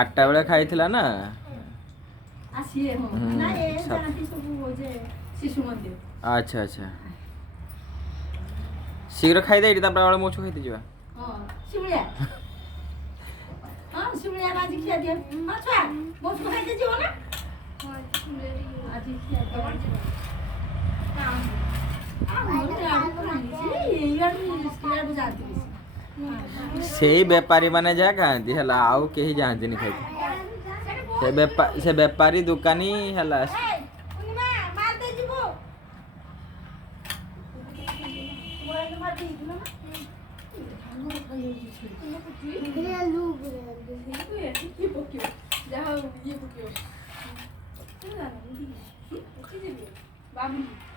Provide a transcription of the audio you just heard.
आठटा बेले खाइथिला ना अच्छा अच्छा शीघ्र खाई दे इटा तापर मोछ खाइते जिबा से बेपारी माने जा खाती है आउ कहीं जाती नहीं खाई से बेपारी दुकानी है बाबू